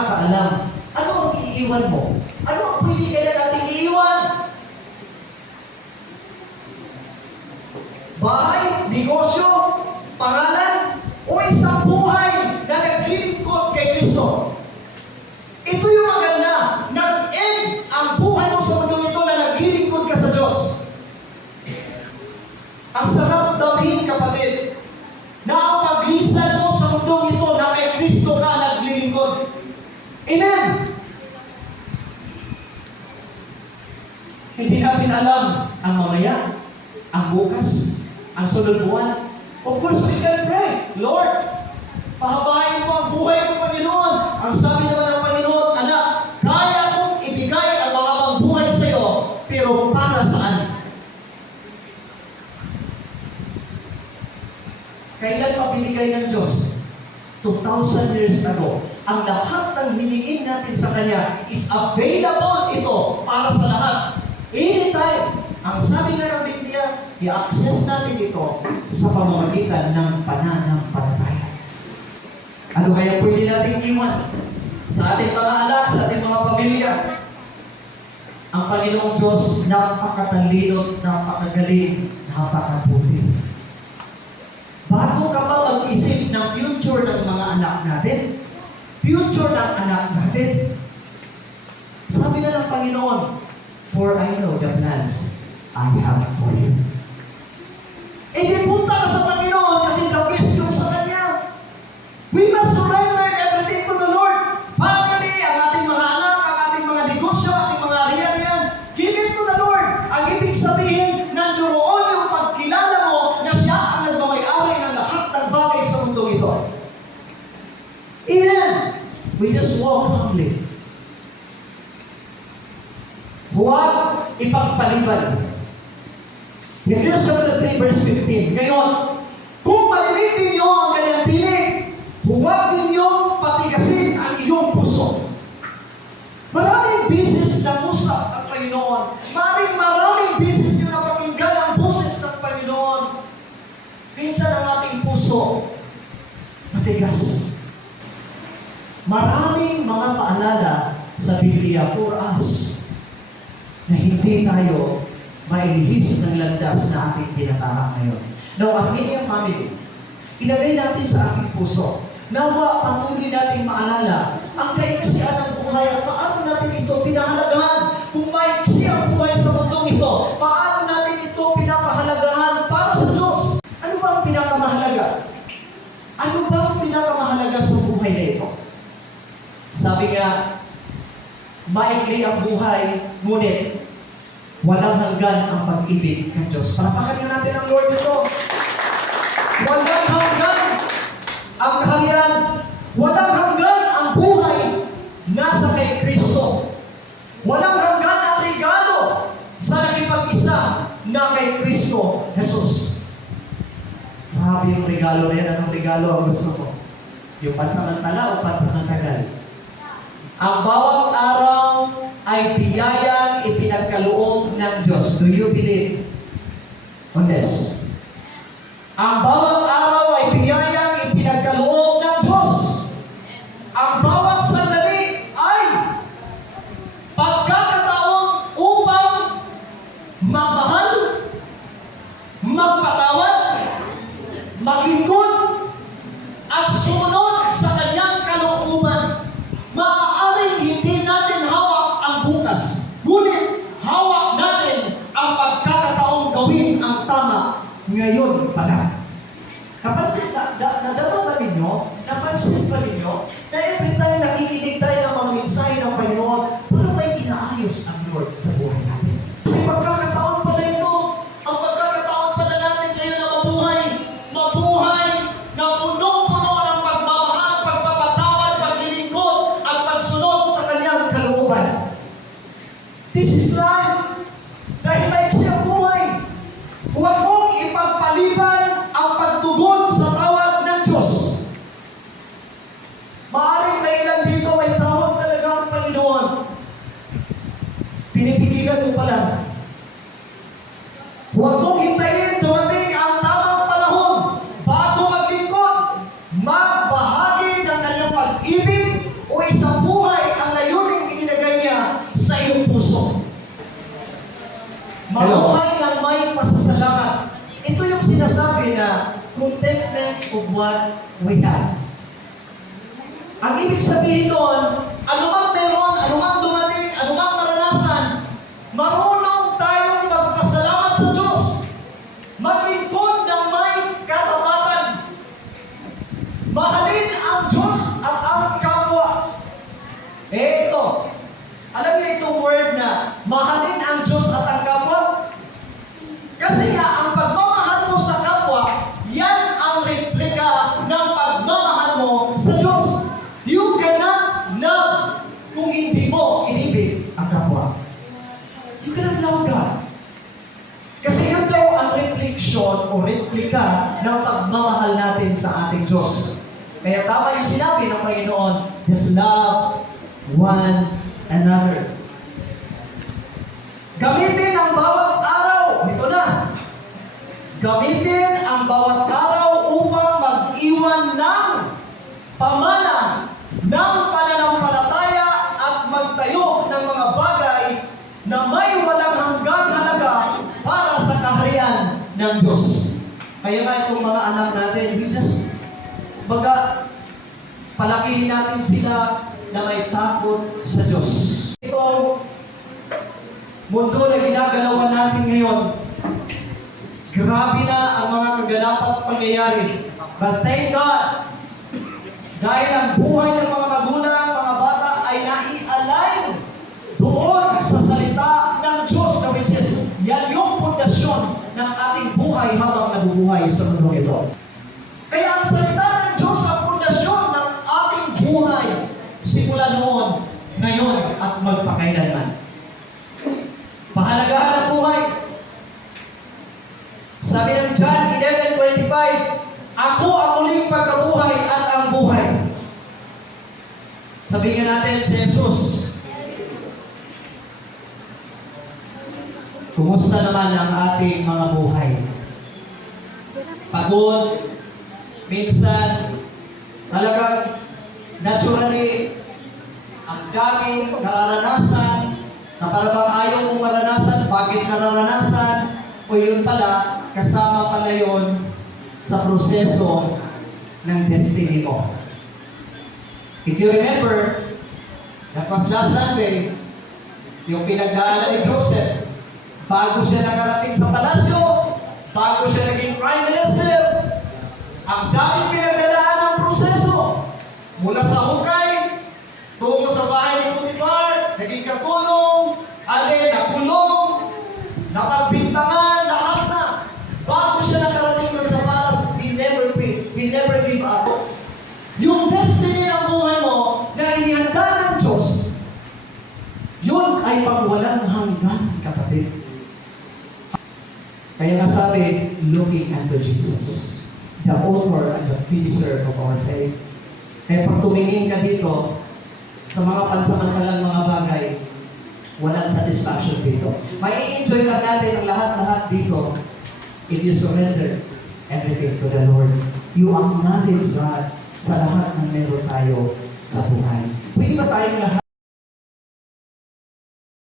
nakakaalam. Ano ang iiwan mo? Ano ang pwede kaya natin iiwan? Bahay, negosyo, pangalan, o isang buhay na naglilingkod kay Kristo. Ito yung maganda. Nag-end ang buhay mo sa mundo ito na naglilingkod ka sa Diyos. Ang sarap dabihin, kapatid, na ang paglisan mo sa mundong ito na kay Kristo ka naglilingkod. Amen! Hindi natin alam ang mamaya, ang bukas, ang sunod buwan. Of course, we can pray, Lord, pahabain mo ang buhay ko, Panginoon. Ang sabi naman ng Panginoon, anak, kaya kong ibigay ang mahabang buhay sa iyo, pero para saan? Kailan pa binigay ng Diyos? 2,000 years ago. Ang lahat ng hiniin natin sa Kanya is available ito para sa lahat. Anytime. Ang sabi nga ng Biblia, i-access natin ito sa pamamagitan ng pananampalataya. Ano kaya pwede natin iwan sa ating mga anak, sa ating mga pamilya? Ang Panginoong Diyos, napakatalino, napakagaling, napakabuti. Bago ka ba mag-isip ng future ng mga anak natin, future ng anak natin, sabi na ng Panginoon, for I know the plans I have for you. E di punta ka sa Panginoon kasi the best yung sa Kanya. We must surrender everything to the Lord. Family, ang ating mga anak, ang ating mga negosyo, ating mga arian-arian, give it to the Lord. Ang ibig sabihin, nandoon yung pagkilala mo na siya ang nagmamay-ari ng lahat ng bagay sa mundo ito. Amen. We just walk humbly. Huwag ipagpaliban. Hebrews chapter 3 verse 15. Ngayon, kung marinig ninyo ang kanyang tinig, huwag ninyong patigasin ang iyong puso. Maraming bisis na usap ang Panginoon. Maraming bisis nyo na pakinggan ang boses ng Panginoon. Minsan ang ating puso matigas. Maraming mga paalala sa Biblia for us na hindi tayo mailihis ng landas na ating tinatahak ngayon. Now, ang inyong family, ilagay natin sa ating puso. Nawa, patuloy natin maalala ang kaiksian ng buhay at paano natin ito pinahalagahan. Kung maiksi ang buhay sa mundong ito, paano natin ito pinapahalagahan para sa Diyos? Ano ba ang pinakamahalaga? Ano ba ang pinakamahalaga sa buhay na ito? Sabi nga, maikli ang buhay, ngunit walang hanggan ang pag-ibig ng Diyos. Panapakan natin ang Lord nito. Walang hanggan ang kaharian. Walang hanggan ang buhay nasa kay Kristo. Walang hanggan ang regalo sa nakipag-isa na kay Kristo Jesus. Grabe yung regalo na yan. Anong regalo ang gusto ko? Yung pansamantala o pansamantagal? Ang bawat araw ay biyayang ipinagkaloob ng Diyos. Do you believe on this? Ang bawat araw ay biyayang ipinagkaloob ng Diyos. Ang bawat sandali ay pagkakataon upang magmahal, magpatawad, maglingkod, at sumunod sa kanyang kalooban. Maaaring hindi natin hawak ang bukas, ngunit hawak natin ang pagkakataong gawin ang tama ngayon pala. Napansin ba ninyo? Napansin ba ninyo na every time nakikinig tayo ng mga mensahe ng Panginoon, parang may inaayos ang Lord sa buhay natin. Kasi pagkakataon pala ito, ang pagkakataon pala natin ngayon na mabuhay na puno-puno ng pagmamahal, pagpapatawad, paglilingkod, at pagsunod sa kanyang kalooban. This is life. Dahil maiksi ang buhay. Huwag mong ipagpaliban ang pagtugon sa tawag ng Diyos. Maaari Mabuhay ng may pasasalamat. Ito yung sinasabi na contentment of what we have. Ang ibig sabihin doon, anumang meron, anumang dumating, anumang maranasan, marunong tayong magpasalamat sa Diyos. Maglingkod ng may katapatan. Mahalin ang Diyos at ang kapwa. Ito. Alam niyo itong word na mahalin ang Diyos at ang kapwa? Kasi nga, ang pagmamahal mo sa kapwa, yan ang replika ng pagmamahal mo sa Diyos. You cannot love kung hindi mo inibig ang kapwa. You cannot love God. Kasi yun daw ang reflection o replika ng pagmamahal natin sa ating Diyos. Kaya tama yung sinabi ng Panginoon, just love one another. Gamitin ang bawat araw. Ito na. Gamitin ang bawat araw upang mag-iwan ng pamana ng pananampalataya at magtayo ng mga bagay na may walang hanggang halaga para sa kaharian ng Diyos. Kaya nga itong mga anak natin, we just, palakihin natin sila na may takot sa Diyos. Itong mundo na ginagalawan natin ngayon, grabe na ang mga kaganapan at pangyayari. But thank God, dahil ang buhay ng mga magulang, mga bata ay nai-align doon sa salita ng Diyos na which is, yan yung pundasyon ng ating buhay habang nabubuhay sa mundo ito. Kaya ang salita ng Diyos ang pundasyon ng ating buhay simula noon, ngayon, at magpakailanman. Pahalagahan ang buhay. Sabi ng John 11:25, ako ang muling pagkabuhay at ang buhay. Sabihin natin si Jesus. Kumusta naman ang ating mga buhay? Pagod, minsan, talagang naturally, ang daming nararanasan na parang ayaw mong maranasan, bakit nararanasan, o yun pala, kasama pala yun sa proseso ng destiny mo. If you remember, that was last Sunday, yung pinagdaanan ni Joseph, bago siya nakarating sa palasyo, bago siya naging prime minister, ang daming pinagdaanan ng proseso. Mula sa hukay, tungo sa bahay ni Potiphar, naging katulong, nakulong, napagbintangan, lahat na. Bago siya nakarating doon sa palace, he never give up. Yung destiny ng buhay mo na inihanda ng Diyos, yun ay pagwalang hanggan, kapatid. Kaya nga sabi, looking unto Jesus, the author and the finisher of our faith. Kaya pag tumingin ka dito, sa mga pansamantalang mga bagay, walang satisfaction dito. May enjoy ka natin ang lahat-lahat dito if you surrender everything to the Lord. You acknowledge God sa lahat ng meron tayo sa buhay. Pwede ba tayong lahat